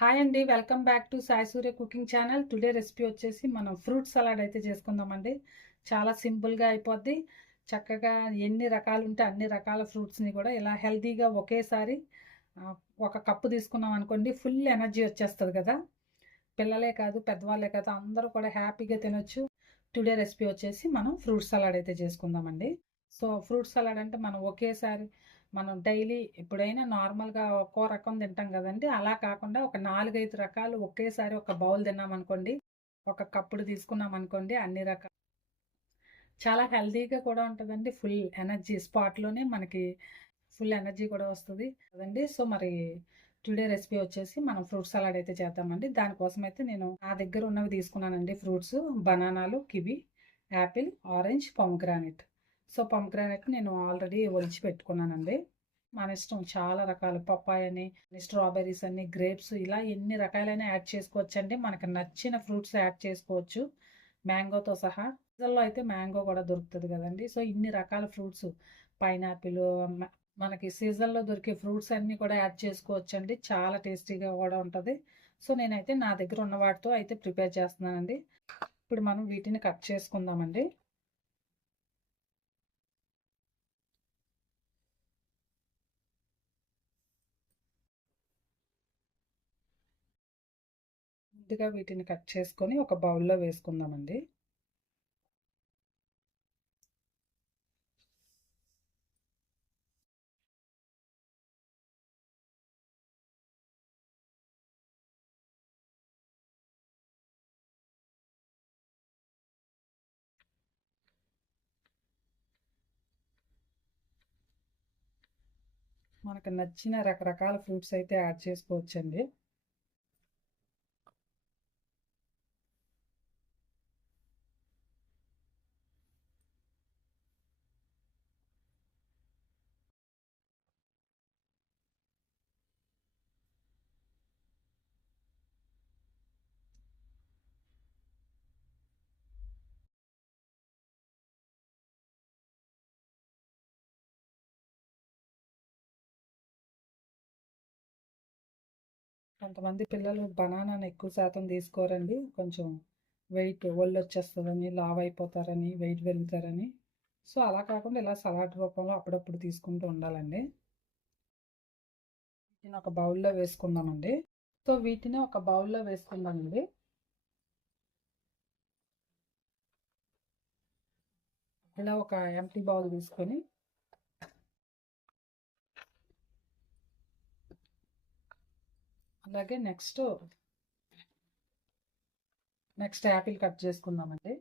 Hi అండి welcome back to Sai Surya cooking channel today recipe వచ్చేసి మనం fruit salad అయితే చేసుకుందామండి. చాలా సింపుల్గా అయిపోద్ది. చక్కగా ఎన్ని రకాలు ఉంటే అన్ని రకాల ఫ్రూట్స్ని కూడా ఇలా హెల్తీగా ఒకేసారి ఒక కప్పు తీసుకున్నాం అనుకోండి ఫుల్ ఎనర్జీ వచ్చేస్తుంది కదా. పిల్లలే కాదు పెద్దవాళ్ళే కాదు అందరూ కూడా హ్యాపీగా తినొచ్చు. టుడే రెసిపీ వచ్చేసి మనం ఫ్రూట్ సలాడ్ అయితే చేసుకుందామండి. సో ఫ్రూట్ సలాడ్ అంటే మనం ఒకేసారి మనం డైలీ ఎప్పుడైనా నార్మల్గా ఒక్కో రకం తింటాం కదండి. అలా కాకుండా ఒక నాలుగైదు రకాలు ఒకేసారి ఒక బౌల్ తిన్నామనుకోండి ఒక కప్పుడు తీసుకున్నాం అనుకోండి అన్ని రకాలు. చాలా హెల్తీగా కూడా ఉంటుందండి. ఫుల్ ఎనర్జీ స్పాట్లోనే మనకి ఫుల్ ఎనర్జీ కూడా వస్తుంది కదండి. సో మరి టుడే రెసిపీ వచ్చేసి మనం ఫ్రూట్ సలాడ్ అయితే చేద్దామండి. దానికోసం అయితే నేను నా దగ్గర ఉన్నవి తీసుకున్నానండి. Fruits బనానాలు kiwi apple orange pomegranate. So pomegranate నేను ఆల్రెడీ ఒలిచి పెట్టుకున్నానండి. మన ఇష్టం చాలా రకాలు. పప్పాయ అని స్ట్రాబెర్రీస్ అని గ్రేప్స్ ఇలా ఎన్ని రకాలైన యాడ్ చేసుకోవచ్చండి. మనకు నచ్చిన ఫ్రూట్స్ యాడ్ చేసుకోవచ్చు. మ్యాంగోతో సహా. సీజన్లో అయితే మ్యాంగో కూడా దొరుకుతుంది కదండి. సో ఇన్ని రకాల ఫ్రూట్స్. పైనాపిల్ మనకి సీజన్లో దొరికే ఫ్రూట్స్ అన్నీ కూడా యాడ్ చేసుకోవచ్చండి. చాలా టేస్టీగా కూడా ఉంటుంది. సో నేనైతే నా దగ్గర ఉన్న వాటితో అయితే ప్రిపేర్ చేస్తున్నానండి. ఇప్పుడు మనం వీటిని కట్ చేసుకుందామండి. ముందుగా వీటిని కట్ చేసుకొని ఒక బౌల్లో వేసుకుందామండి. మనకు నచ్చిన రకరకాల ఫ్రూట్స్ అయితే యాడ్ చేసుకోవచ్చండి. కొంతమంది పిల్లలు బనానాను ఎక్కువ శాతం తీసుకోరండి. కొంచెం వెయిట్ ఒళ్ళు వచ్చేస్తుందని లావ్ అయిపోతారని వెయిట్ పెరుగుతారని. సో అలా కాకుండా ఇలా సలాడ్ రూపంలో అప్పుడప్పుడు తీసుకుంటూ ఉండాలండి. వీటిని ఒక బౌల్లో వేసుకుందామండి. సో వీటిని ఒక బౌల్లో వేసుకుందామండి. ఇలా ఒక ఎంటీ బౌల్ తీసుకొని అలాగే నెక్స్ట్ నెక్స్ట్ యాపిల్ కట్ చేసుకుందామండి.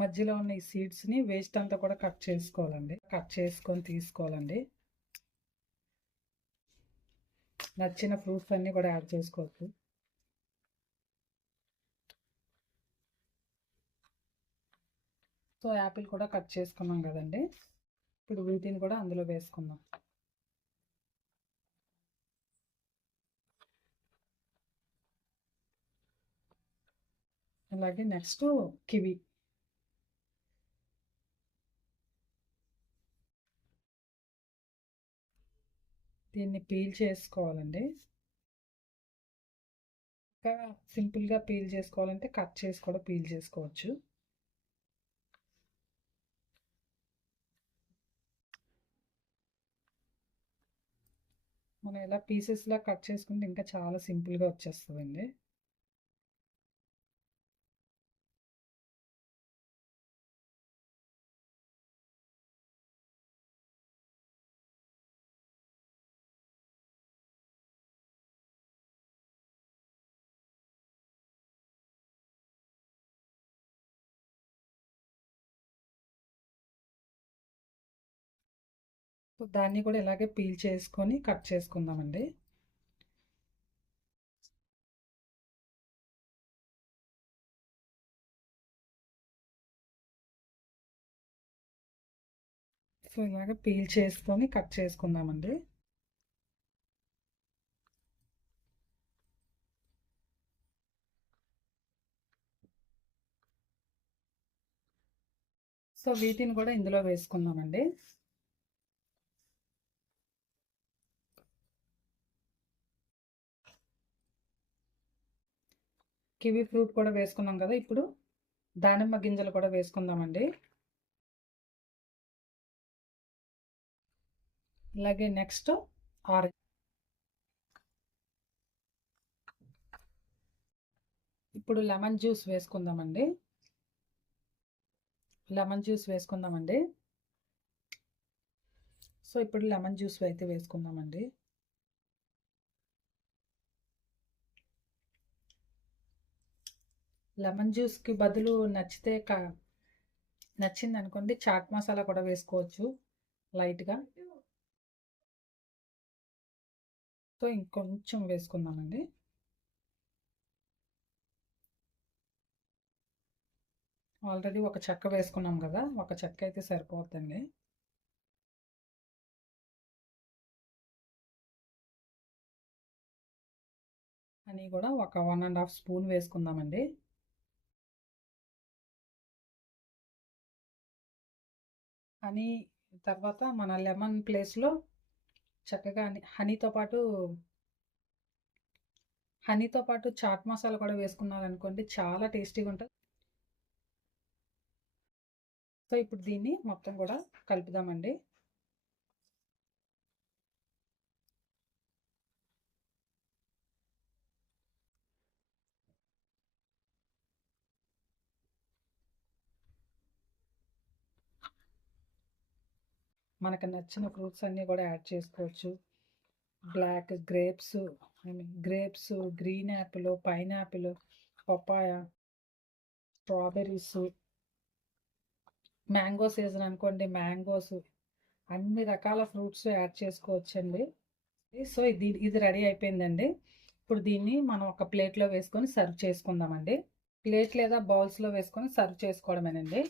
మధ్యలో ఉన్న ఈ సీడ్స్ని వేస్ట్ అంతా కూడా కట్ చేసుకోవాలండి. కట్ చేసుకొని తీసుకోవాలండి. నచ్చిన ఫ్రూట్స్ అన్నీ కూడా యాడ్ చేసుకోవచ్చు. సో యాపిల్ కూడా కట్ చేసుకున్నాం కదండి. ఇప్పుడు వీటిని కూడా అందులో వేసుకుందాం. అలాగే నెక్స్ట్ కివి. దీన్ని పీల్ చేసుకోవాలండి. ఇంకా సింపుల్గా పీల్ చేసుకోవాలంటే కట్ చేసి కూడా పీల్ చేసుకోవచ్చు. మనం ఇలా పీసెస్లా కట్ చేసుకుంటే ఇంకా చాలా సింపుల్గా వచ్చేస్తుందండి. దాన్ని కూడా ఇలాగే పీల్ చేసుకొని కట్ చేసుకుందామండి. సో ఇలాగ పీల్ చేసుకొని కట్ చేసుకుందామండి. సో వీటిని కూడా ఇందులో వేసుకుందామండి. కివీ ఫ్రూట్ కూడా వేసుకున్నాం కదా ఇప్పుడు. దానిమ్మ గింజలు కూడా వేసుకుందామండి. అలాగే నెక్స్ట్ ఆరెంజ్ ఇప్పుడు లెమన్ జ్యూస్ వేసుకుందామండి. లెమన్ జ్యూస్ వేసుకుందామండి. సో ఇప్పుడు లెమన్ జ్యూస్ అయితే వేసుకుందామండి. లెమన్ జ్యూస్కి బదులు నచ్చితే కా నచ్చింది అనుకోండి చాట్ మసాలా కూడా వేసుకోవచ్చు లైట్గా. సో ఇంకొంచెం వేసుకుందామండి. ఆల్రెడీ ఒక చెక్క వేసుకున్నాం కదా ఒక చెక్క అయితే సరిపోతుందండి అని కూడా ఒక వన్ అండ్ హాఫ్ స్పూన్ వేసుకుందామండి. హనీ తర్వాత మన లెమన్ ప్లేస్లో చక్కగా హనీతో పాటు హనీతో పాటు చాట్ మసాలా కూడా వేసుకున్నారనుకోండి చాలా టేస్టీగా ఉంటుంది సో ఇప్పుడు దీన్ని మొత్తం కూడా కలుపుదామండి. మనకు నచ్చిన ఫ్రూట్స్ అన్నీ కూడా యాడ్ చేసుకోవచ్చు. Black grapes I mean grapes green apple pineapple papaya strawberries mango season అనుకోండి మ్యాంగోస్ అన్ని రకాల ఫ్రూట్స్ యాడ్ చేసుకోవచ్చండి. సో ఇది ఇది రెడీ అయిపోయిందండి. ఇప్పుడు దీన్ని మనం ఒక ప్లేట్లో వేసుకొని సర్వ్ చేసుకుందామండి. ప్లేట్ లేదా బౌల్స్లో వేసుకొని సర్వ్ చేసుకోవడమేనండి.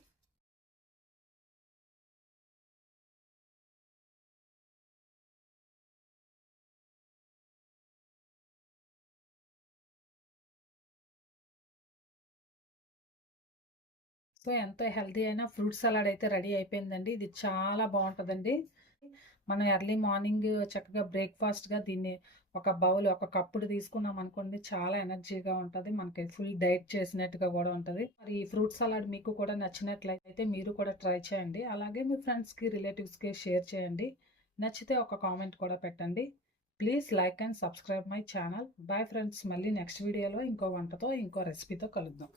సో ఎంతో హెల్తీ అయిన ఫ్రూట్ సలాడ్ అయితే రెడీ అయిపోయిందండి. ఇది చాలా బాగుంటుందండి. మనం ఎర్లీ మార్నింగ్ చక్కగా బ్రేక్ఫాస్ట్గా దీన్ని ఒక బౌల్ ఒక కప్పుడు తీసుకున్నాం అనుకోండి చాలా ఎనర్జీగా ఉంటుంది. మనకి ఫుల్ డైట్ చేసినట్టుగా కూడా ఉంటుంది. మరి ఈ ఫ్రూట్ సలాడ్ మీకు కూడా నచ్చినట్లయితే మీరు కూడా ట్రై చేయండి. అలాగే మీ ఫ్రెండ్స్కి రిలేటివ్స్కి షేర్ చేయండి. నచ్చితే ఒక కామెంట్ కూడా పెట్టండి. Please like and subscribe my channel. Bye friends. మళ్ళీ నెక్స్ట్ వీడియోలో ఇంకో వంటతో ఇంకో రెసిపీతో కలుద్దాం.